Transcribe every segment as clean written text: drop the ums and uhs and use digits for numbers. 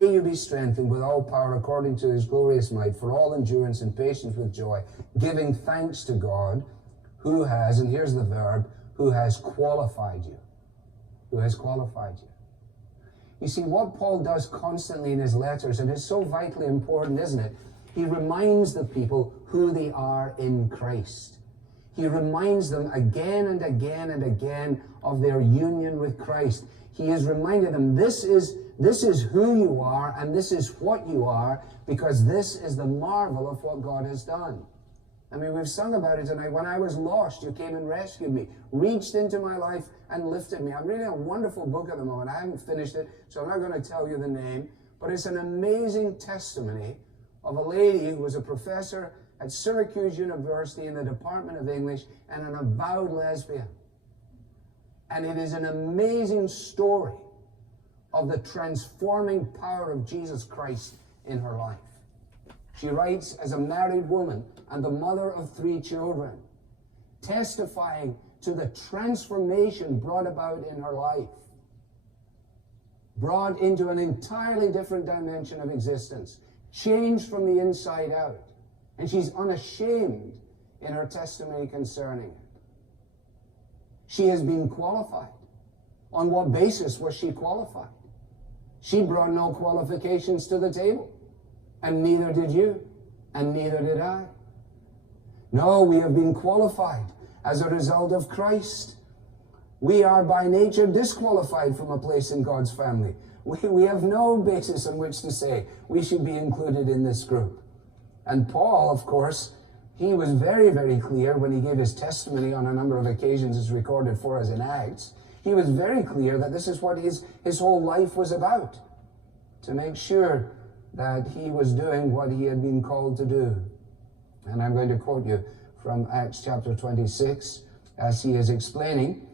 May you be strengthened with all power according to his glorious might, for all endurance and patience with joy, giving thanks to God, who has, and here's the verb, who has qualified you. Who has qualified you. You see, what Paul does constantly in his letters, and it's so vitally important, isn't it? He reminds the people who they are in Christ. He reminds them again and again and again of their union with Christ. He has reminded them, this is who you are, and this is what you are, because this is the marvel of what God has done. I mean, we've sung about it tonight. When I was lost, you came and rescued me, reached into my life and lifted me. I'm reading a wonderful book at the moment. I haven't finished it, so I'm not going to tell you the name, but it's an amazing testimony of a lady who was a professor at Syracuse University in the Department of English and an avowed lesbian. And it is an amazing story of the transforming power of Jesus Christ in her life. She writes as a married woman and the mother of 3 children, testifying to the transformation brought about in her life, brought into an entirely different dimension of existence, changed from the inside out. And she's unashamed in her testimony concerning it. She has been qualified. On what basis was she qualified? She brought no qualifications to the table. And neither did you. And neither did I. No, we have been qualified as a result of Christ. We are by nature disqualified from a place in God's family. We have no basis on which to say we should be included in this group. And Paul, of course, he was very, very clear when he gave his testimony on a number of occasions as recorded for us in Acts. He was very clear that this is what his whole life was about, to make sure that he was doing what he had been called to do. And I'm going to quote you from Acts chapter 26 as he is explaining,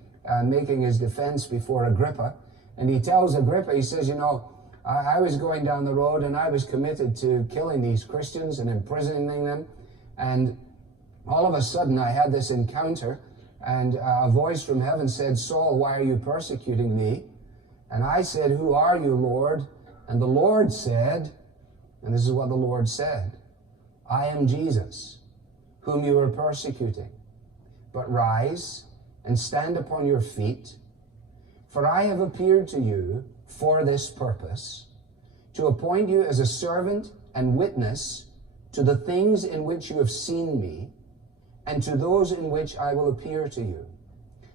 making his defense before Agrippa. And he tells Agrippa, he says, I was going down the road and I was committed to killing these Christians and imprisoning them. And all of a sudden I had this encounter and a voice from heaven said, Saul, why are you persecuting me? And I said, who are you, Lord? And the Lord said, and this is what the Lord said, I am Jesus, whom you are persecuting. But rise and stand upon your feet, for I have appeared to you for this purpose, to appoint you as a servant and witness to the things in which you have seen me, and to those in which I will appear to you,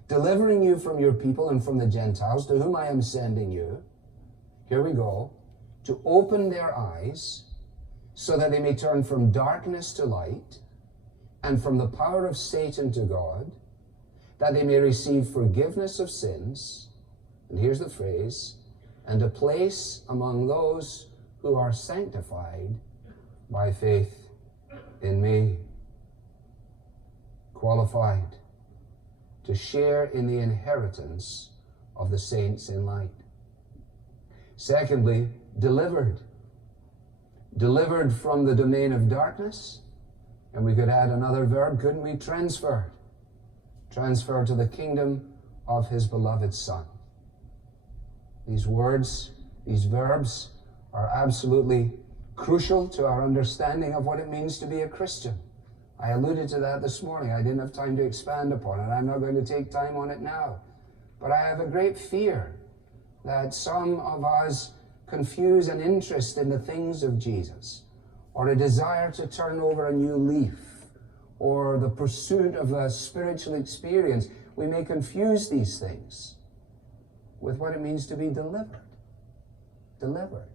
delivering you from your people and from the Gentiles, to whom I am sending you. Here we go. To open their eyes, so that they may turn from darkness to light, and from the power of Satan to God, that they may receive forgiveness of sins, and here's the phrase, and a place among those who are sanctified by faith in me. Qualified to share in the inheritance of the saints in light. Secondly, delivered. Delivered from the domain of darkness. And we could add another verb, couldn't we? Transferred. Transferred to the kingdom of his beloved Son. These words, these verbs are absolutely crucial to our understanding of what it means to be a Christian. I alluded to that this morning. I didn't have time to expand upon it. I'm not going to take time on it now. But I have a great fear that some of us confuse an interest in the things of Jesus, or a desire to turn over a new leaf, or the pursuit of a spiritual experience. We may confuse these things with what it means to be delivered. Delivered.